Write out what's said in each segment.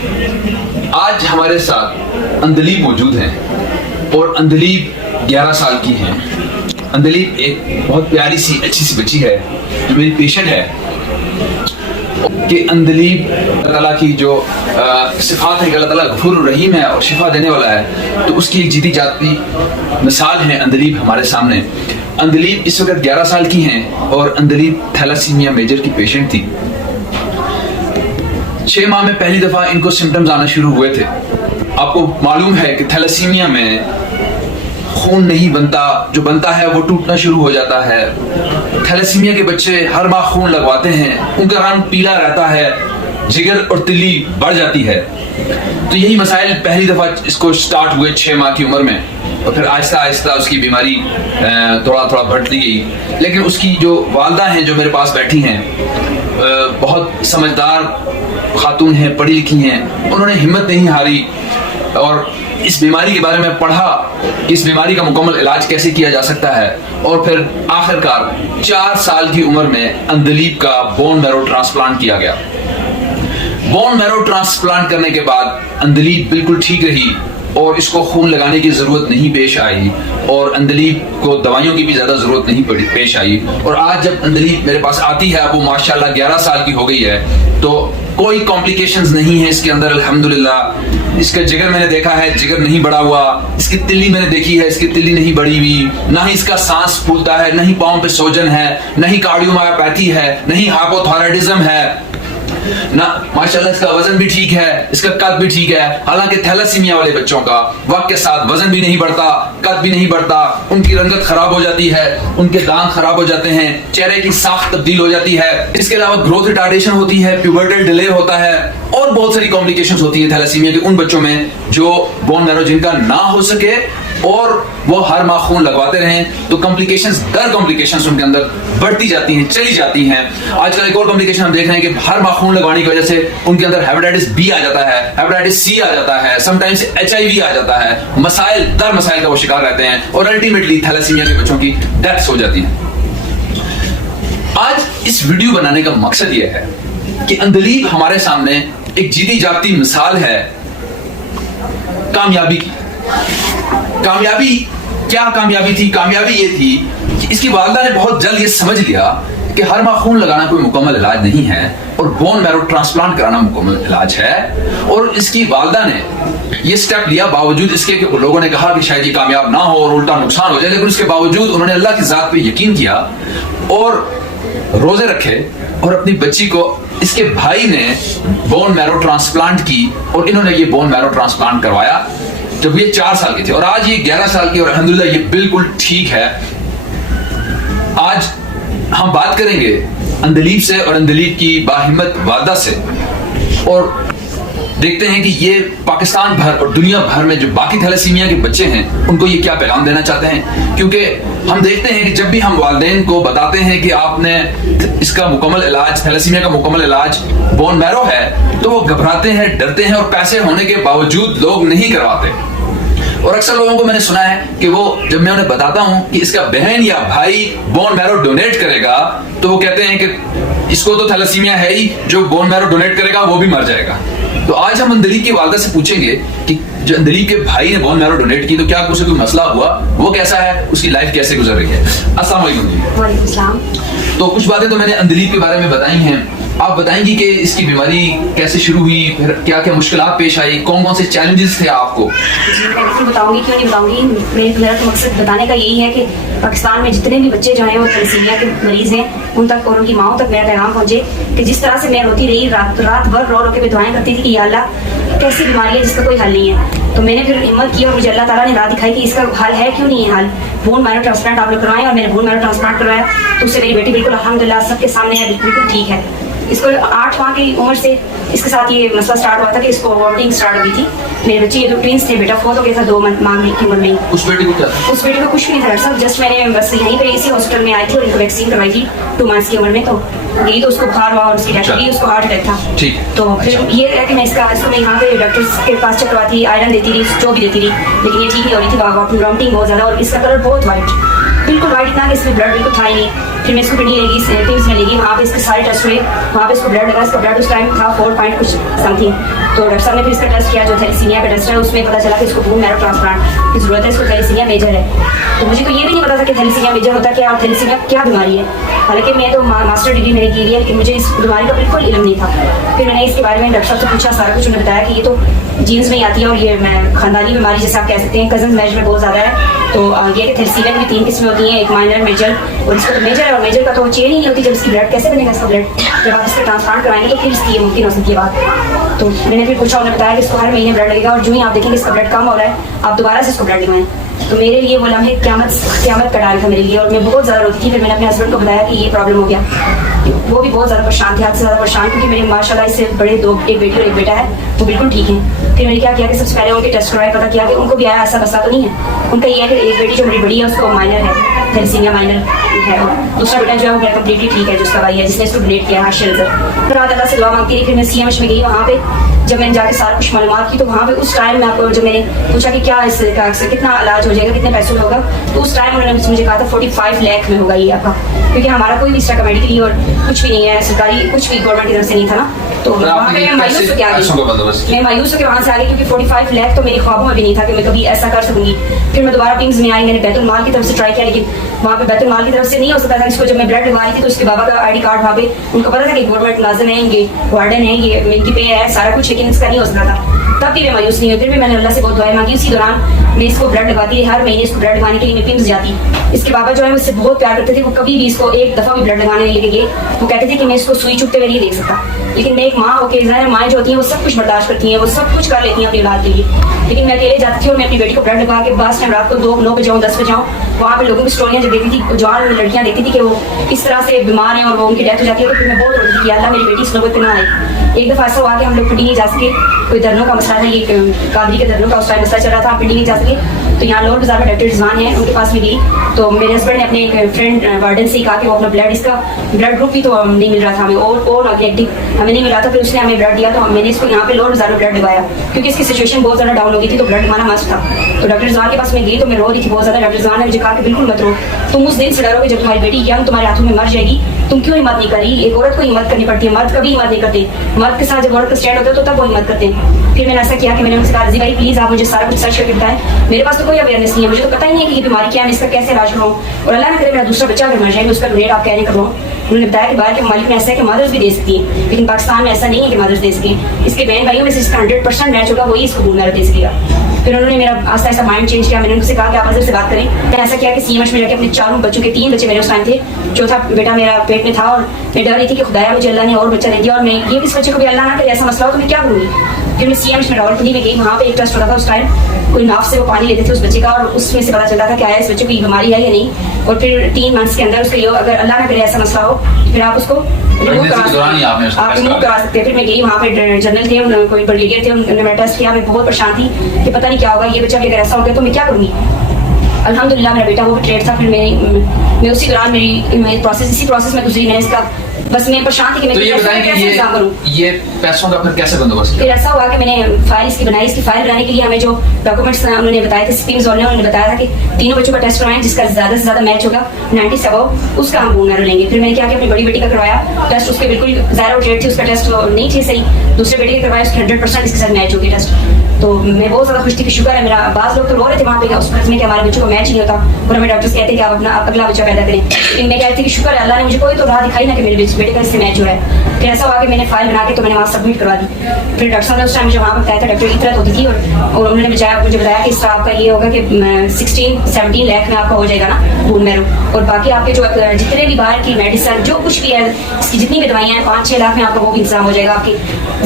आज हमारे साथ अंदलीब मौजूद हैं और अंदलीब 11 साल की हैं। अंदलीब एक बहुत प्यारी सी अच्छी सी बच्ची है जो मेरी पेशेंट है कि अंदलीब अल्लाह ताला की जो सिफात है कि अल्लाह ताला गफूर रहीम है और शिफा देने वाला है, तो उसकी एक जीती जाती मिसाल है अंदलीब हमारे सामने। अंदलीब इस वक्त 11 साल की हैं और अंदलीब थैलासीमिया मेजर की पेशेंट थी। 6 माह में पहली दफा इनको सिम्टम्स आना शुरू हुए थे। आपको मालूम है कि थैलासीमिया में खून नहीं बनता, जो बनता है वो टूटना शुरू हो जाता है। थैलासीमिया के बच्चे हर माह खून लगवाते हैं, उनका रंग पीला रहता है, जिगर और तिल्ली बढ़ जाती है। तो यही मसाइल पहली दफा इसको स्टार्ट हुए 6 माह की उम्र में, और फिर आहिस्ता आहिस्ता उसकी बीमारी थोड़ा थोड़ा बढ़ती गई। लेकिन उसकी जो वालदा हैं जो मेरे पास बैठी हैं, बहुत समझदार खातून हैं, पढ़ी लिखी हैं, उन्होंने हिम्मत नहीं हारी और इस बीमारी के बारे में पढ़ा कि इस बीमारी का मुकम्मल इलाज कैसे किया जा सकता है। और फिर आखिरकार 4 साल की उम्र में अंदलीब का बोन मैरो ट्रांसप्लांट किया गया। बोन मैरो ट्रांसप्लांट करने के बाद अंदलीब बिल्कुल ठीक रही और इसको खून लगाने की जरूरत नहीं पेश आई और अंदलीब को दवाइयों की भी ज्यादा जरूरत नहीं पड़ी पेश आई। और आज जब अंदलीब मेरे पास आती है, वो माशाल्लाह 11 साल की हो गई है, तो कोई कॉम्प्लिकेशंस नहीं है इसके अंदर अल्हम्दुलिल्लाह। इसका जिगर मैंने देखा है, जिगर नहीं बढ़ा हुआ। इसकी तिल्ली मैंने देखी है, इसकी तिल्ली नहीं बढ़ी हुई। ना ही इसका सांस फूलता है, नहीं पाँव पे सोजन है, नहीं कार्डियोमायोपैथी है, नहीं हाइपोथायराइडिज्म है ना। माशाल्लाह इसका वजन भी ठीक है, इसका कद भी ठीक है। हालांकि थैलासीमिया वाले बच्चों का वक्त के साथ वजन भी नहीं बढ़ता, कद भी नहीं बढ़ता, उनकी रंगत खराब हो जाती है, उनके दांत खराब हो जाते हैं, चेहरे की साख्त तब्दील हो जाती है। इसके अलावा ग्रोथ रिटार्डेशन होती है, प्यूबर्टल डिले होता है और बहुत सारी कॉम्प्लिकेशंस होती है थैलासीमिया के उन बच्चों में जो बोन मैरो जिनका ना हो सके और वो हर माह खून लगवाते रहें, तो कॉम्प्लिकेशंस दर कॉम्प्लिकेशंस उनके अंदर बढ़ती जाती हैं, चली जाती हैं। आजकल एक और कॉम्प्लिकेशन हम देख रहे हैं कि हर माह खून लगवाने की वजह से उनके अंदर हेपेटाइटिस बी आ जाता है, हेपेटाइटिस सी आ जाता है, समटाइम्स HIV आ जाता है। मसाइल दर मसाइल का वो शिकार रहते हैं और अल्टीमेटली थैलासीमिया के बच्चों की डेथ्स हो जाती हैं। आज इस वीडियो बनाने का मकसद ये है कि अंदलीब हमारे सामने एक जीती जागती मिसाल है कामयाबी की। कामयाबी क्या कामयाबी थी? कामयाबी ये थी कि इसकी वालदा ने बहुत जल्द ये समझ लिया कि हर माह खून लगाना कोई मुकम्मल इलाज नहीं है और बोन मैरो ट्रांसप्लांट कराना मुकम्मल इलाज है। और इसकी वालदा ने ये स्टेप लिया बावजूद इसके कि लोगों ने कहा कि शायद ये कामयाब ना हो और उल्टा नुकसान हो जाए, लेकिन उसके बावजूद उन्होंने अल्लाह की जात पे यकीन किया और रोजे रखे और अपनी बच्ची को इसके भाई ने बोन मैरो ट्रांसप्लांट की और इन्होंने ये बोन मैरो ट्रांसप्लांट करवाया जब ये 4 साल के थे और आज ये 11 साल की और अल्हम्दुलिल्लाह ये बिल्कुल ठीक है। आज हम बात करेंगे अंदलीब से और अंदलीब की बाहिम्मत वालदा से और देखते हैं कि ये पाकिस्तान भर और दुनिया भर में जो बाकी थैलासीमिया के बच्चे हैं उनको ये क्या पैगाम देना चाहते हैं। क्योंकि हम देखते हैं कि जब भी हम वालिदैन को बताते हैं कि आपने इसका मुकम्मल इलाज, थैलासीमिया का मुकम्मल इलाज बोन मैरो है, तो वो घबराते हैं, डरते हैं और पैसे होने के बावजूद लोग नहीं करवाते। और अक्सर लोगों को मैंने सुना है कि वो जब मैं उन्हें बताता हूं कि इसका बहन या भाई बोन मैरो डोनेट करेगा, तो वो कहते हैं कि इसको तो थैलासीमिया है ही, जो बोन मैरो डोनेट करेगा वो भी मर जाएगा। तो आज हम अंदलीब की वालदा से पूछेंगे कि जो अंदलीब के भाई ने बोन मैरो डोनेट की तो क्या उसे कोई मसला हुआ, वो कैसा है, उसकी लाइफ कैसे गुजर रही है। अस्सलाम वालेकुम। तो कुछ बातें तो मैंने अंदलीब के बारे में बताई हैं, आप बताएंगी कि इसकी बीमारी कैसे शुरू हुई, फिर क्या क्या मुश्किलात पेश आई, कौन कौन से चैलेंजेस थे आपको? जी मैं बिल्कुल बताऊंगी, क्यों नहीं बताऊंगी। मेरा तो मकसद बताने का यही है कि पाकिस्तान में जितने भी बच्चे जो हैं वो थैलेसीमिया के मरीज हैं, उन तक और उनकी माओं तक मेरा पैगाम पहुंचे कि जिस तरह से मैं रोती रही, रात भर रो रो के मैं दुआएं करती थी कि या अल्लाह कैसी बीमारी है जिसका कोई हल नहीं है। तो मैंने फिर हिम्मत की और मुझे अल्लाह ताला ने राह दिखाई कि इसका हल है, क्यों नहीं है हल। बोन मैरो ट्रांसप्लांट आप लोग करवाएं और मैंने बोन मैरो ट्रांसप्लांट करवाया, तो उससे मेरी बेटी बिल्कुल अल्हम्दुलिल्लाह सबके सामने है, बिल्कुल ठीक है। इसको 8 माह की उम्र से इसके साथ ये मसला स्टार्ट हुआ था कि इसको वॉमिटिंग स्टार्ट हुई थी। मेरे बच्चे ये 2 ट्विंस थे, बेटा फोर्थ हो गया था 2 माह की उम्र में। उस बेटे को क्या था? उस बेटे को कुछ भी नहीं था सब, जस्ट मैंने बस यहीं पे इसी हॉस्पिटल में आई थी और इनको वैक्सीन करवाई थी 2 मंथ्स की उम्र में। तो गई तो उसको बुखार हुआ और उसकी डेथ हो गई, उसको हार्ट अटैक था। ठीक। तो फिर ये है कि मैं इसको मैं यहाँ पे डॉक्टर्स के पास चकरवाती, आयरन देती रही, जो भी देती रही, लेकिन ये ठीक नहीं हो रही थी। वॉमिटिंग बहुत ज्यादा और इसका कलर बहुत वाइट, बिल्कुल वाइट, इतना कि इसमें ब्लड बिल्कुल था ही नहीं। फिर मैं इसको पिंडी लेगी टीम्स में लेगी, वहाँ पे इसके सारे टेस्ट हुए, वहाँ पे इसको ब्लड लगा। इसका ब्लड उस टाइम था 4 पॉइंट कुछ समथिंग। तो डॉक्टर साहब ने फिर इसका टेस्ट किया जो थैलेसीमिया का टेस्ट है, उसमें पता चला कि इसको बोन मैरो ट्रांसप्लांट की जरूरत है, इसको थैलेसीमिया मेजर है। तो मुझे तो ये भी नहीं पता था कि थैलेसीमिया मेजर होता क्या और थैलेसीमिया क्या बीमारी है। हालांकि मैं तो मास्टर डिग्री मैंने की है, लेकिन मुझे इस बीमारी का बिल्कुल इल्म नहीं था। फिर मैंने इसके बारे में डॉक्टर साहब से पूछा, सारा कुछ उन्होंने बताया कि ये तो जीन्स में ही आती है और ये मैं खानदानी बीमारी जैसे आप कह सकते हैं, कजन मैच में बहुत ज़्यादा है। तो ये कि थैलेसीमिया की 3 किस्में होती हैं, एक माइनर, मेजर, और इसका तो मेजर है। और मेजर का तो चेन ही नहीं होती, जब इसकी ब्लड कैसे बनेगा इसका ब्लड, जब आप इसका ट्रांसप्लांट कराएंगे तो फिर इसकी ये मुमकिन हो सकती है बात। तो मैंने फिर पूछा, उन्होंने बताया कि इसको हर महीने ब्लड लगेगा और जो ही आप देखेंगे इसका ब्लड कम हो रहा है आप दोबारा से इसको ब्लड लगवाएं। तो मेरे लिए वो लम्हे क़यामत का डाल था मेरे लिए, और मैं बहुत ज़्यादा रोती थी। फिर मैंने अपने हस्बैंड को बताया कि ये प्रॉब्लम हो गया। वो भी बहुत ज़्यादा परेशान थे, हद से ज़्यादा परेशान, क्योंकि मेरे माशाल्लाह इससे बड़े एक बेटी और एक बेटा है, वो बिल्कुल ठीक है। फिर मैंने क्या किया कि सबसे पहले उनके टेस्ट करवाए, पता किया कि उनको भी आया, ऐसा मसला तो नहीं है। उनका ये है कि एक बेटी जो मेरी बड़ी है उसको माइनर है, थैलेसीमिया माइनर है, और दूसरा बेटा जो है वो कम्प्लीटली ठीक है, जिसका भाई है जिसने इसको डोनेट किया है शेल्टर। फिर अल्लाह से दुआ मांगती रही। फिर मैं CMH में गई, वहाँ पे जब मैंने जाके सारा कुछ मालूमात की, तो वहाँ पे उस टाइम में आपको जब मैंने पूछा कि क्या इससे कितना इलाज हो जाएगा, कितने पैसों में होगा, तो उस टाइम उन्होंने मुझे कहा था 45 लाख में होगा ये आपका, क्योंकि हमारा कोई भी इस तरह का मेडिकली और कुछ भी नहीं है, सरकारी कुछ भी गवर्नमेंट की तरफ से नहीं था ना। तो वहाँ पे मैं मायूस होकर आ गई, मैं मायूस होकर वहाँ से आ गई, क्योंकि 45 लाख तो मेरे ख्वाबों में भी नहीं था कि मैं कभी ऐसा कर सकूंगी। फिर मैं दोबारा टीम्स में आई, मैंने बैतुल माल की तरफ से ट्राई किया, लेकिन वहाँ पे बैतुल माल की तरफ से नहीं हो सकता था। इसको जब मैं ब्लड लगवा रही थी तो उसके बाबा का ID कार्ड वहाँ पे उनको पता था कि गवर्नमेंट मुलाजिम है, ये वार्डन है, ये इनकी पे है सारा कुछ, लेकिन इसका नहीं हो सकता था। तब भी मैं मायूस नहीं हुई, फिर भी मैंने अल्लाह से बहुत दुआएं मांगी। उसी दौरान मैं इसको ब्लड लगवाती रही, हर महीने इसको ब्लड लगाने के लिए मैं टीम्स जाती। इसके बाबा जो है मुझसे बहुत प्यार करते थे, वो कभी भी इसको एक दफ़ा भी ब्लड लगाने नहीं लेके गए। वो कहते थे कि मैं इसको सुई चुभते हुए नहीं देख सकता, लेकिन मैं एक माँ होकर ज़ाहिर माएँ जो होती हैं वो सब कुछ बर्दाश्त करती हैं, वो सब कुछ कर लेती हैं अपनी औलाद के लिए। लेकिन मैं अकेले जाती थी और मैं अपनी बेटी को ब्लड लगा के बस टाइम रात को 9 बजे जाऊँ 10 बजे जाऊँ, वहाँ पे लोगों की स्टोरियाँ जब देखती थी, जवान लड़कियाँ देखती थी कि वो इस तरह से बीमार हैं और वो उनकी डेथ हो जाती है, तो फिर मैं बहुत रोती थी कि अल्लाह मेरी बेटी इस नौबत पे ना आए। एक दफ़ा ऐसा हुआ कि हम लोग पिंडी नहीं जा सके, कोई धरनों का मसला था, ये कादरी के धरनों का उस टाइम मसला चल रहा था, पिंडी नहीं जा सके। तो यहाँ लोअर बाजार में डॉक्टर रिजवान है, उनके पास में गई, तो मेरे हस्बैंड ने अपने एक फ्रेंड वार्डन से कहा कि वो अपना ब्लड, इसका ब्लड ग्रुप भी तो नहीं मिल रहा था हमें, और नेगेटिव हमें नहीं मिल रहा था। फिर उसने हमें ब्लड दिया, तो मैंने इसको यहाँ पे लोअर बाजार में ब्लड लगवाया, क्योंकि इसकी सिचुएशन बहुत ज़्यादा डाउन हो गई थी, तो ब्लड लगाना मस्ट था। तो डॉक्टर रिजवान के पास मैं गई तो मैं रो रही थी बहुत ज़्यादा। डॉक्टर रिजवान ने मुझे कहा कि बिल्कुल मत रो, तुम उस दिन से डरोगे जब तुम्हारी बेटी यंग तुम्हारे हाथों में मर जाएगी, तुम क्यों हिम्मत नहीं करी। एक औरत को हिम्मत करनी पड़ती है, मर्द कभी हिम्मत नहीं करते। मर्द के साथ जब औरत का स्टैंड होता है तो तब वो हिम्मत करते हैं। फिर मैंने ऐसा किया कि मैंने उनसे कहा, रज़ी भाई प्लीज़ आप मुझे सारा कुछ सर्च करके बताएं, मेरे पास तो कोई अवेयरनेस नहीं है, मुझे तो पता ही नहीं है कि ये बीमारी क्या है, इसका कैसे इलाज कराऊँ, और अल्लाह ना करे मेरा दूसरा बच्चा अगर मर जाए उसका डोनेट आप कहने करवाऊँ। उन्होंने बताया कि बाहर के ममालिक में ऐसा है कि मदर्स भी दे सकती हैं, लेकिन पाकिस्तान में ऐसा नहीं है कि मदर्स दे सकें। इसके बहन भाइयों में से इसका 100% मैच होगा, वही इसको बोन दे सकेगा। फिर उन्होंने मेरा आस्ता आस्ता माइंड चेंज किया, मैंने उनसे कहा कि आप अजहर से बात करें। मैंने ऐसा किया कि CMH में जाकर अपने 4 बच्चों के 3 बच्चे मेरे उस टाइम थे, चौथा बेटा मेरा पेट में था, और मैं डर रही थी कि खुदाया मुझे अल्लाह ने और बच्चा दे दिया, और मैं ये इस बच्चे को भी अल्लाह ना करे ऐसा मसला हो तो मैं क्या करूँगी। फिर मैं CMH में रावलपिंडी में गई, वहाँ पे एक टेस्ट हो रहा था उस टाइम, कोई नाव से वो पानी लेते थे उस बच्चे का, और उसमें से पता चलता था कि आया इस बच्चे को ये बीमारी है या नहीं। और फिर 3 मंथ्स के अंदर उसके अगर अल्लाह ना करे ऐसा मसला हो फिर आप उसको रिमूव करा सकते हैं। फिर मैं गई, वहाँ पे जनरल थे, कोई ब्रिगेडियर थे, उन्होंने मेरा टेस्ट किया। मैं बहुत परेशान थी कि पता नहीं क्या होगा, ये बच्चा भी अगर ऐसा हो गया तो मैं क्या करूँगी। अल्हम्दुलिल्लाह मेरा बेटा वो भी ट्रेड था। फिर मैं उसी दौरान इसी प्रोसेस में गुजरी। मैंने इसका बस मैं परेशान थी कि मैं तो ये बताएं कि ये पैसों का फिर कैसे बंदोबस्त किया? फिर ऐसा हुआ कि मैंने फाइल इसकी बनाई। इसकी फाइल बनाने के लिए हमें जो डॉक्यूमेंट्स उन्होंने बताए थे, स्पीम्स उन्होंने बताया था कि 3 बच्चों का टेस्ट करवाएं, जिसका ज़्यादा से ज़्यादा मैच होगा 97, उसका हम बोन मैरो लेंगे। फिर मैंने क्या किया, अपनी बड़ी बेटी का करवाया टेस्ट, उसके बिल्कुल ज़ायरा ट्रेड थी, उसका टेस्ट नहीं थी सही। दूसरे बेटी का करवाया, उसके 100% इसके साथ मैच हो गया टेस्ट। तो मैं बहुत ज़्यादा खुश थी कि शुक्र है मेरा। बाज़ लोग तो रो रहे थे वहाँ पे उस में कि हमारे बच्चों को मैच नहीं होता, और हमें डॉक्टर्स कहते हैं कि आप अपना अगला बच्चा पैदा करें। लेकिन मैं कहती थी कि शुक्र है अल्लाह ने मुझे कोई तो राह दिखाई ना कि मेरे बेटे का इससे मैच हो रहा है। फिर ऐसा हुआ कि मैंने फाइल बना के तो मैंने वहाँ सबमिट करवा दी। फिर डॉक्टर साहब ने उस टाइम मुझे वहाँ पर बताया था, डॉक्टर इतरत होती थी, और उन्होंने मुझे बताया कि इस तरह आपका ये होगा कि 16-17 लाख में आपका हो जाएगा ना बोन मैरो, और बाकी आपके जो जितने भी बाहर की मेडिसिन जो कुछ भी है, इसकी जितनी भी दवाइयाँ हैं 5-6 लाख में आपका वो भी इंतजाम हो जाएगा। आपकी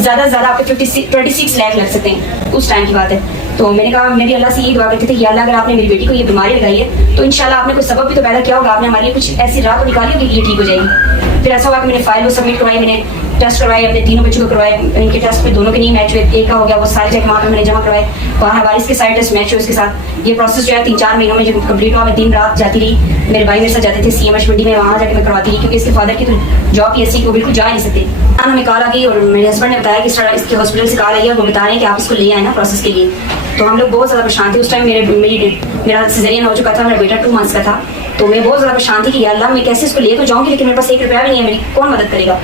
ज़्यादा से ज़्यादा आपके 26 लाख लग सकते हैं, उस टाइम की बात है। तो मैंने कहा, मेरी अल्लाह से यही दुआ करती थी कि अल्लाह अगर आपने मेरी बेटी को ये बीमारी लगाई है तो इंशाल्लाह आपने कोई सबब भी तो पैदा किया होगा, आपने हमारे लिए कुछ ऐसी राह तो निकाली होगी कि ये ठीक हो जाएगी। फिर ऐसा हुआ कि मैंने फाइल वो सबमिट करवाई, मैंने टेस्ट करवाए, अपने तीनों बच्चों को करवाए, इनके टेस्ट में दोनों के नहीं मैच हुए, एक का हो गया, वो सारे जगह वहाँ पे मैंने जमा करवाए, वहाँ वारिस के सारे टेस्ट मैच हुए उसके साथ। ये प्रोसेस जो है 3-4 महीनों में जब कंप्लीट हुआ, मैं दिन रात जाती रही, मेरे भाई मेरे साथ जाते थे CMH मंडी में, वहाँ जाकर मैं करवाती रही, क्योंकि इसके फादर की तो जॉब ही ऐसी, वो बिल्कुल जा नहीं सकते। हमें कॉल आ गई और मेरे हस्बैंड ने बताया कि इसके हॉस्पिटल से कॉल आई है, वो बता रहे हैं कि आप इसको ले आए ना प्रोसेस के लिए। तो हम लोग बहुत ज़्यादा परेशान थे उस टाइम, मेरा सिजेरियन हो चुका था, मेरा बेटा 2 मंथ्स का था, तो मैं बहुत ज़्यादा परेशान थी कि अल्लाह मैं कैसे इसको ले तो जाऊँगी, लेकिन मेरे पास 1 रुपया भी नहीं है, मेरी कौन मदद करेगा।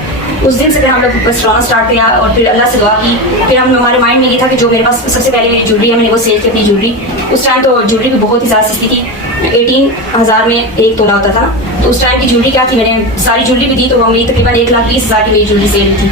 उस दिन से फिर हम लोग बस रोना स्टार्ट किया और फिर अल्लाह से दुआ की। फिर हमारे माइंड में ये था कि जो मेरे पास सबसे पहले मेरी ज्वेलरी है, मैंने वो सेल की अपनी ज्वेलरी। उस टाइम तो ज्वेलरी भी बहुत ही ज़्यादा सस्ती थी, 18,000 में 1 तोला होता था। तो उस टाइम की ज्वेलरी क्या थी, मैंने सारी ज्वेलरी भी दी तो मेरी तकरीबन 1,20,000 की मेरी ज्वेलरी सेल थी।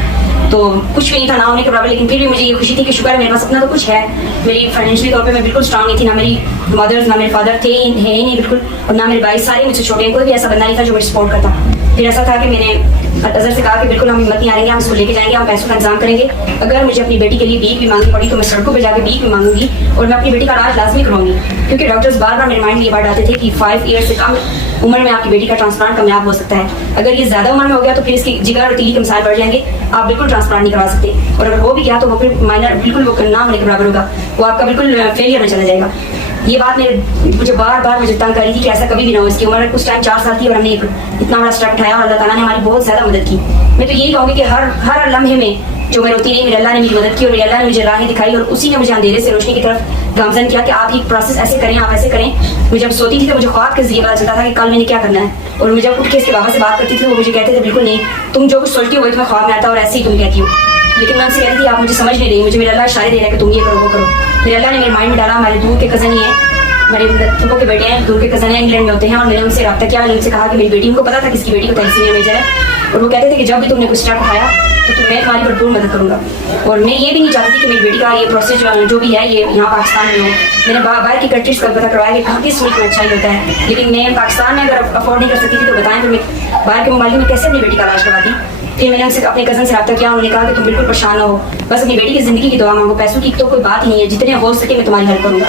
तो कुछ भी नहीं था ना होने के बराबर, लेकिन फिर भी मुझे ये खुशी थी कि शुक्र है मेरे पास अपना तो कुछ है। मेरी फाइनेंशियली तौर पे मैं बिल्कुल स्ट्रांग नहीं थी, ना मेरी मदर्स ना मेरे फादर थे है ही नहीं बिल्कुल, और ना मेरे भाई, सारे मुझसे छोटे हैं, कोई भी ऐसा बंदा नहीं था जो मुझे सपोर्ट करता। फिर ऐसा था कि मैंने अजहर से कहा कि बिल्कुल हम हिम्मत नहीं हारेंगे, हम इसको लेके जाएंगे, हम पैसों का इंतजाम करेंगे। अगर मुझे अपनी बेटी के लिए भीख भी मांगनी पड़ी तो मैं सड़कों पर जाकर भीख भी मांगूंगी और मैं अपनी बेटी का इलाज लाजमी करवाऊंगी, क्योंकि डॉक्टर्स बार बार मेरे माइंड में ये बात आते थे कि 5 ईयर से कम उम्र में आपकी बेटी का ट्रांसप्लांट कामयाब हो सकता है। अगर ये ज्यादा उम्र में हो गया तो फिर इसकी जिगर और तिली के मिसाल बढ़ जाएंगे, आप बिल्कुल ट्रांसप्लांट नहीं करवा सकते। और अगर हो भी गया तो वो फिर माइनर बिल्कुल वो ना होने के बराबर होगा, वो आपका बिल्कुल फेलियर में चला जाएगा। ये बात मुझे बार बार मुझे तंग कर रही थी कि ऐसा कभी भी ना हो। इसकी उम्र उस टाइम 4 साल थी और हमने इतना बड़ा स्टेप उठाया और अल्लाह ताला ने हमारी बहुत ज्यादा मदद की। मैं तो यही कहूँगी कि हर लम्हे में जो मैं रोती रही, मेरे अल्लाह ने मेरी मदद की और मेरे अल्लाह ने मुझे राहें दिखाई और उसी ने मुझे अंधेरे से रोशनी की तरफ गामजन किया कि आप ये प्रोसेस ऐसे करें, आप ऐसे करें। मैं जब सोती थी तो मुझे ख्वाब के जरिए पता चलता था कि कल मैंने क्या करना है, और मैं जब उठ के इसके बाबा से बात करती थी तो वो मुझे कहते थे बिल्कुल नहीं, तुम जो कुछ सोचती हो वही तुम्हें ख्वाब में आता है और ऐसे ही तुम कहती हो। लेकिन मैं उनसे कहती थी आप मुझे समझ नहीं रही, मुझे मेरा अल्लाह इशारे दे रहा है कि तुम ये करो वो करो। मेरे अल्लाह ने मेरे माइंड में डाला, हमारे दूर के कज़न ही है, मेरे तुमको के बेटे हैं, दूर के कज़न हैं, इंग्लैंड में होते हैं, और मैंने उनसे रब्ता किया, मैंने उनसे कहा कि मेरी बेटी, उनको पता था किसकी बेटी को थैलेसीमिया मेजर है, और वो कहते थे कि जब भी तुमने कुछ स्टेप उठाया तो मैं तुम्हारी भरपूर मदद करूँगा। और मैं ये भी नहीं चाहती थी कि मेरी बेटी का ये प्रोसेस जो भी है ये यहाँ पाकिस्तान में हो। मैंने बाहर की कंट्रीज का पता करवाया कि कहाँ किस मुल्क में अच्छा ही होता है, लेकिन मैं पाकिस्तान में अगर अफोर्ड नहीं कर सकती थी तो बताएं तो मैं बाहर के ममालिक में कैसे अपनी बेटी का इलाज करवाती। फिर मैंने उनसे अपने कज़न से रब्ता किया, उन्होंने कहा कि तुम बिल्कुल परेशान हो, बस अपनी बेटी की ज़िंदगी की दुआ मांगो, पैसों की तो कोई बात ही नहीं है, जितने हो सके मैं तुम्हारी हेल्प करूँगा।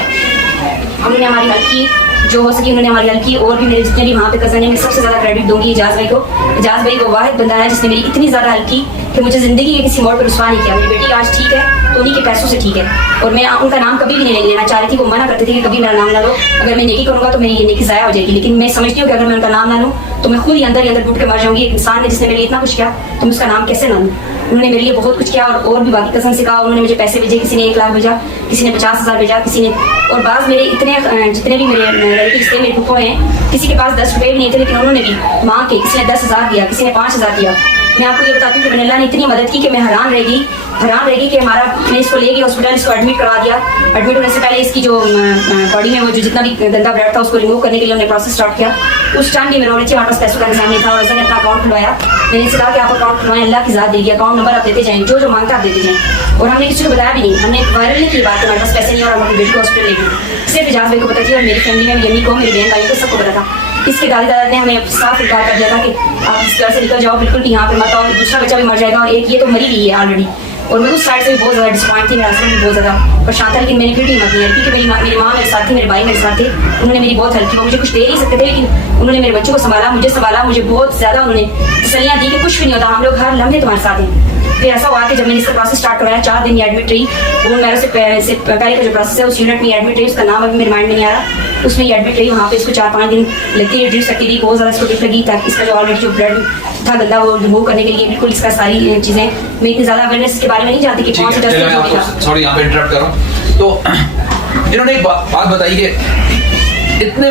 उन्होंने हमारी हेल्प की, जो हो सकी उन्होंने हमारी हेल्प की। और भी मेरे जितने भी वहाँ पे कज़न है, मैं सबसे ज़्यादा क्रेडिट दूंगी इजाज़ भाई को। इजाज़ भाई वो वाहिद बंदा है जिसने मेरी इतनी ज़्यादा हेल्प की कि मुझे ज़िंदगी के किसी मोड़ पर रुसवा नहीं किया। मेरी बेटी आज ठीक है तो उन्हीं के पैसों से ठीक है, और मैं उनका नाम कभी भी नहीं लेना चाह रही थी। वो मना करते थे कि कभी मेरा नाम ना लो, अगर मैं नेकी करूँगा तो मेरी ये नेकी ज़ाया हो जाएगी। लेकिन मैं समझती हूँ कि अगर मैं उनका नाम ना लूँ तो मैं खुद ही अंदर घुट के मर जाऊँगी। एक इंसान ने जिसने मेरे लिए इतना कुछ किया तो मैं उसका नाम कैसे ना लूँ। उन्होंने मेरे लिए बहुत कुछ किया, और भी बाकी कज़न से कहा, उन्होंने मुझे पैसे भेजे, किसी ने 1 लाख भेजा, किसी ने 50,000 भेजा, किसी ने, और बाज़ मेरे इतने जितने भी मेरे रिलेटिव्स थे, मेरे फुफो हैं, किसी के पास 10 रुपये भी नहीं थे, लेकिन उन्होंने भी मांग के, किसी ने 10,000 दिया, किसी ने 5,000 दिया। मैं आपको ये बताती हूँ कि मैंने अल्लाह ने इतनी मदद की कि मैं हैरान रह गई कि हमारा, मैं इसको ले गई हॉस्पिटल, इसको एडमिट करवा दिया। एडमिट होने से पहले इसकी जो बॉडी में वो जो जितना भी गंदा ब्लड था उसको रिमूव करने के लिए हमने प्रोसेस स्टार्ट किया। उस टाइम भी मैं रो रही थी, हमारे पास पैसों का इंतजाम नहीं था, और ने अपना अकाउंट खुलवाया। मैंने इसे कहा कि आप अकाउंट खुलवाएं, अल्लाह की ज़ात देगी, अकाउंट नंबर आप देते जाएँ, जो मांगता आप देते जाएँ। और हमने किसी को बताया भी नहीं, हमने वायरल नहीं की बात, हमारे पास पैसे नहीं और हम अपनी बेटी को हॉस्पिटल ले गए। सिर्फ इजाज़ भाई को पता थी और मेरी फैमिली में यमी को, मेरी बहन भाई को सबको पता था। इसके दादी दादा ने हमें साफ इनकार कर दिया था कि आप इसके घर से निकल जाओ, बिल्कुल भी यहाँ पे मत आओ, दूसरा बच्चा भी मर जाएगा और एक ये तो मरी हुई है ऑलरेडी। और मैं उस साइड से भी बहुत ज़्यादा डिसपॉइंट थी, मेरा हस्बैंड भी बहुत ज़्यादा परेशान था, लेकिन मैंने फिर भी हिम्मत नहीं है, क्योंकि मेरी माँ मेरे साथ थी, मेरे भाई मेरे साथ थे, उन्होंने मेरी बहुत हेल्प की। वो मुझे कुछ दे नहीं सकते थे, लेकिन उन्होंने मेरे बच्चों को संभाला, मुझे संभाला, मुझे बहुत ज़्यादा उन्होंने तसल्लियाँ दी कि कुछ भी नहीं होता, हम लोग हर लम्हे तुम्हारे साथ हैं। फिर ऐसा हुआ कि जब मैंने इसका प्रोसेस स्टार्ट करवाया, 4 दिन एडमिट रही। वो मेरे से पहले का जो प्रोसेस है उस यूनिट में एडमिट रही, उसका नाम अभी मेरे माइंड में नहीं आ रहा, उसमें एडमिट रही। वहाँ पे इसको 4-5 दिन लगती रही, ड्रिप्स लगती रही, बहुत ज़्यादा इसको ड्रिप लगी ताकि इसका जो ऑलरेडी जो ब्लड था गंदा वो रिमूव करने के लिए, बिल्कुल इसका सारी चीज़ें। मैं इतनी ज़्यादा अवेयरनेस के बारे में नहीं जानती कि कौन सी टेस्ट। सॉरी यहाँ पे इंटरप्ट कर रहा हूँ। तो इन्होंने एक बात बताई कि इतने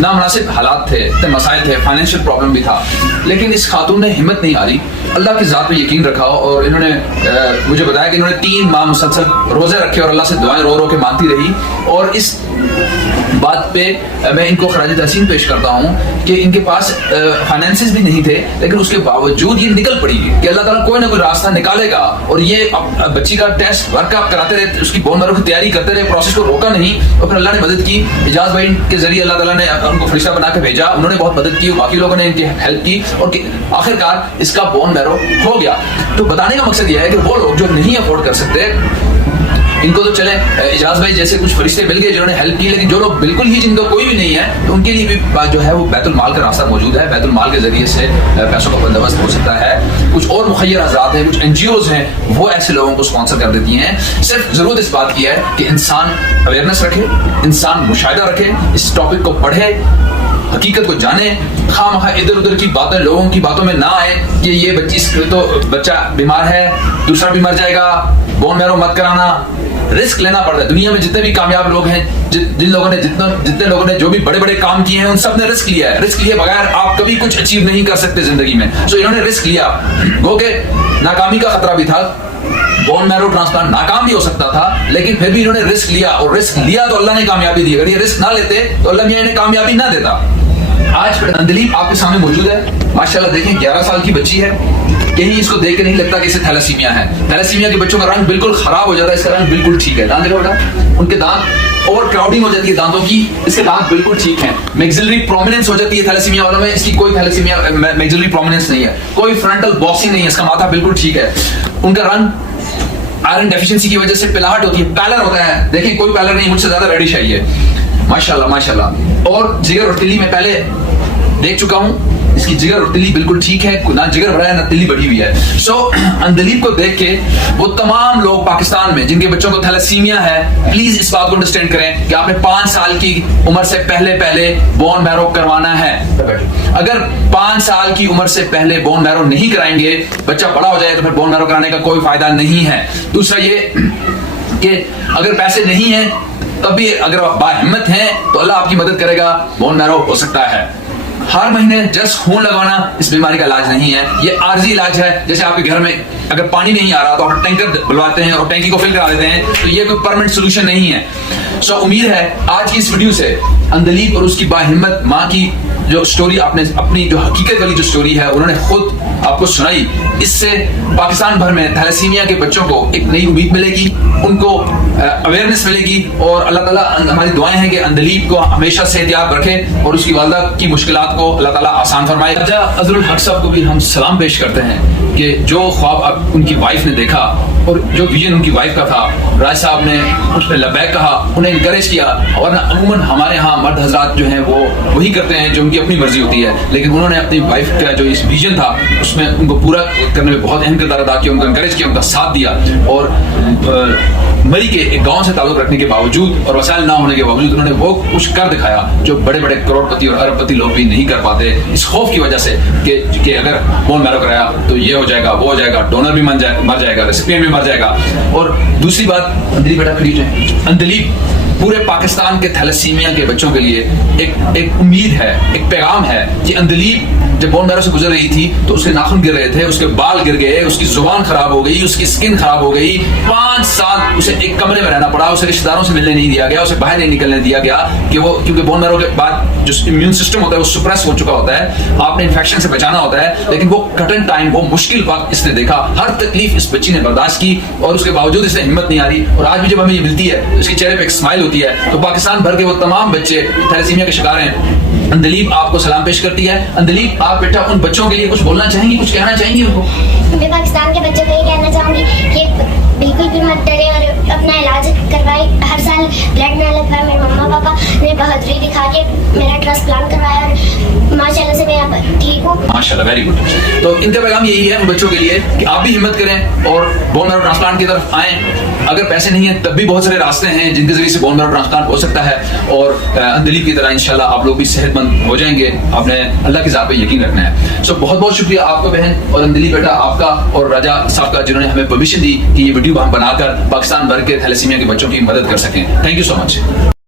नामुनासिब हालात थे, इतने मसाइल थे, फाइनेंशियल प्रॉब्लम भी था, लेकिन इस खातून ने हिम्मत नहीं हारी, अल्लाह की ज़ात पे यकीन रखा। और इन्होंने मुझे बताया कि इन्होंने 3 माह मुसलसल रोज़े रखे और अल्लाह से दुआएं रो रो के मांगती रही। और इस बात पे मैं इनको खराज तहसीन पेश करता हूँ कि इनके पास फाइनेंसेस भी नहीं थे, लेकिन उसके बावजूद ये निकल पड़ी कि अल्लाह ताला कोई ना कोई रास्ता निकालेगा। और ये बच्ची का टेस्ट वर्कअप कराते रहे, उसकी बोन मैरो की तैयारी करते रहे, प्रोसेस को रोका नहीं, और फिर अल्लाह ने मदद की। इजाज़ भाई के जरिए अल्लाह ताला ने उनको फरिश्ता बना के भेजा, उन्होंने बहुत मदद की, बाकी लोगों ने इनकी हेल्प की, और आखिरकार इसका बोन मैरो हो गया। तो बताने का मकसद यह है कि वो लोग जो नहीं अफोर्ड कर सकते इनको तो चले इजाज भाई जैसे कुछ फरिश्ते मिल गए जिन्होंने हेल्प की, लेकिन जो लोग बिल्कुल ही जिनका कोई भी नहीं है तो उनके लिए भी जो है वो बैतुल माल का रास्ता मौजूद है। बैतुल माल के जरिए से पैसों का बंदोबस्त हो सकता है। कुछ और मुखैर आजाद हैं, कुछ NGOs हैं, वो ऐसे लोगों को स्पॉन्सर कर देती हैं। सिर्फ जरूरत इस बात की है कि इंसान अवेयरनेस रखे, इंसान मुशाहिदा रखे, इस टॉपिक को पढ़े, हकीकत को जाने, खामखा इधर उधर की बातें लोगों की बातों में ना आए कि ये बच्चा बीमार है, दूसरा भी मर जाएगा, बोन मैरो मत कराना। रिस्क लेना पड़ता है। दुनिया में जितने भी कामयाब लोग हैं, जितने लोगों ने जो भी बड़े बड़े काम किए हैं, उन सब ने रिस्क लिया है। रिस्क लिए बगैर आप कभी कुछ अचीव नहीं कर सकते जिंदगी में। सो इन्होंने रिस्क लिया, गो के नाकामी का खतरा भी था, बोन मैरो ट्रांसप्लांट नाकाम भी हो सकता था, लेकिन फिर भी इन्होंने रिस्क लिया, और रिस्क लिया तो अल्लाह ने कामयाबी दी। अगर ये रिस्क ना लेते तो अल्लाह मियां इन्हें कामयाबी ना देता। आज अंदलीप आपके सामने मौजूद है, माशाल्लाह देखें 11 साल की बच्ची है। कहीं इसको देख के नहीं लगता कि इसे थैलेसीमिया है। थैलेसीमिया के बच्चों का रंग बिल्कुल खराब हो जाता है, इसका रंग बिल्कुल ठीक है। दांत देखो बेटा, उनके दांत ओवर क्राउडिंग हो जाती है दांतों की, इसके दांत बिल्कुल ठीक हैं। मैक्सिलरी प्रोमिनेंस हो जाती है थैलेसीमिया वालों में, इसकी कोई थैलेसीमिया मैक्सिलरी प्रोमिनेंस नहीं है, कोई फ्रंटल बॉक्सिंग नहीं है, इसका माथा बिल्कुल ठीक है। उनका रंग आयरन डेफिशिएंसी की वजह से पिलाहट होती है, पैलर होता है। देखिए कोई पैलर नहीं, मुझसे ज्यादा रेडिश है ये, माशाल्लाह माशाल्लाह। और जिगर और तिल्ली में पहले देख चुका हूं, इसकी जिगर और तिल्ली बिल्कुल ठीक है, ना जिगर बढ़ा है ना तिल्ली बढ़ी हुई है। सो अंदलीप को देख के वो तमाम लोग पाकिस्तान में जिनके बच्चों को थैलेसीमिया है, प्लीज इस बात को अंडरस्टैंड करें कि आपने 5 साल की उम्र से पहले बोन मैरो करवाना है। अगर 5 साल की उम्र से पहले बोन मैरो नहीं कराएंगे, बच्चा बड़ा हो जाए तो फिर बोन मैरो कराने का कोई फायदा नहीं है। दूसरा ये कि अगर पैसे नहीं है तब भी अगर आप बाहिम्मत हैं तो अल्लाह आपकी मदद करेगा, बोन मैरो हो सकता है। हर महीने जस्ट खून लगाना इस बीमारी का इलाज नहीं है, ये आर्जी इलाज है। जैसे आपके घर में अगर पानी नहीं आ रहा तो आप टैंकर बुलवाते हैं और टैंकी को फिल करा देते हैं, तो ये कोई परमानेंट सोल्यूशन नहीं है। सो उम्मीद है आज की इस वीडियो से अंदलीप और उसकी बाहिम्मत माँ की जो स्टोरी आपने अपनी जो हकीकत वाली जो स्टोरी है उन्होंने खुद आपको सुनाई, इससे पाकिस्तान भर में थैलेसीमिया के बच्चों को एक नई उम्मीद मिलेगी, उनको अवेयरनेस मिलेगी। और अल्लाह ताला हमारी दुआएं हैं कि अंदलीप को हमेशा सेहतयाब रखे और उसकी वालदा की मुश्किलात को अल्लाह ताला आसान फरमाए। राजा अजरुल हक साहब को भी हम सलाम पेश करते हैं कि जो ख्वाब उनकी वाइफ ने देखा और जो विजन उनकी वाइफ का था, राज साहब ने उस पर लबैक कहा, उन्हें इंकरेज किया। और अमूमन हमारे यहाँ मर्द हजरात जो हैं वो वही करते हैं जो उनकी अपनी मर्जी होती है, लेकिन उन्होंने अपनी वाइफ का जो इस विजन था उसमें उनको पूरा करने में बहुत अहम किरदार अदा किया, उनको इंकरेज किया, उनका साथ दिया। और मरी के एक गांव से ताल्लुक रखने के बावजूद और वसाइल ना होने के बावजूद उन्होंने वो कुछ कर दिखाया जो बड़े बड़े करोड़पति और अरबपति लोग भी नहीं कर पाते, इस खौफ की वजह से कि अगर बोन मैरो कराया तो ये हो जाएगा, वो हो जाएगा, डोनर भी मर जाएगा, रेसिपिएंट भी मर जाएगा। और दूसरी बात, अंदलीप बेटा खड़ी है, अंदलीप पूरे पाकिस्तान के थैलेसीमिया के बच्चों के लिए एक उम्मीद है, एक पैगाम है कि अंदलीप जब बोन मैरो से गुजर रही थी तो उसके नाखून गिर रहे थे, उसके बाल गिर गए, उसकी जुबान खराब हो गई, उसकी स्किन खराब हो गई। 5 साल उसे एक कमरे में रहना पड़ा, उसे रिश्तेदारों से मिलने नहीं दिया गया, उसे बाहर नहीं निकलने दिया गया क्योंकि बोन मैरो के बाद जो इम्यून सिस्टम होता है वो सुप्रेस हो चुका होता है, आपने इन्फेक्शन से बचाना होता है। लेकिन वो कठिन टाइम, वो मुश्किल वक्त इसने देखा, हर तकलीफ इस बच्ची ने बर्दाश्त की और उसके बावजूद इसे हिम्मत नहीं आ रही। और आज भी जब हमें ये मिलती है तो इसके चेहरे पे एक स्माइल होती है। तो पाकिस्तान भर के वो तमाम बच्चे थैलेसीमिया के शिकार हैं, अंदलीप आपको सलाम पेश करती है। अंदलीप आप बेटा उन बच्चों के लिए कुछ बोलना चाहेंगी, कुछ कहना चाहेंगी उनको? मैं पाकिस्तान के बच्चों को ये कहना चाहूँगी कि बिल्कुल भी मत डरे और अपना इलाज करवाए। हर साल ब्लड ना लगवाए। मेरे मम्मा पापा ने बहादुरी दिखा के मेरा ट्रांसप्लांट करवाया और माशाल्लाह से मैं अब ठीक हूँ। माशाल्लाह, वेरी गुड। तो इनका पैगाम यही है उन बच्चों के लिए कि आप भी हिम्मत करें और बोन मैरो ट्रांसप्लांट की तरफ आएं। अगर पैसे नहीं है तब भी बहुत सारे रास्ते हैं जिनके जरिए से बोन मैरो ट्रांसप्लांट हो सकता है। और अंदलीप की तरह इंशाल्लाह आप लोग भी सेहतमंद हो जाएंगे। आपने अल्लाह की ज़ात पे यकीन रखना है। सो बहुत बहुत शुक्रिया आपका बहन और अंदलीप बेटा आपका और राजा साहब का, जिन्होंने हमें परमिशन दी कि ये वीडियो हम बनाकर पाकिस्तान भर के थैलेसीमिया के बच्चों की मदद कर सकें। Thank you so much.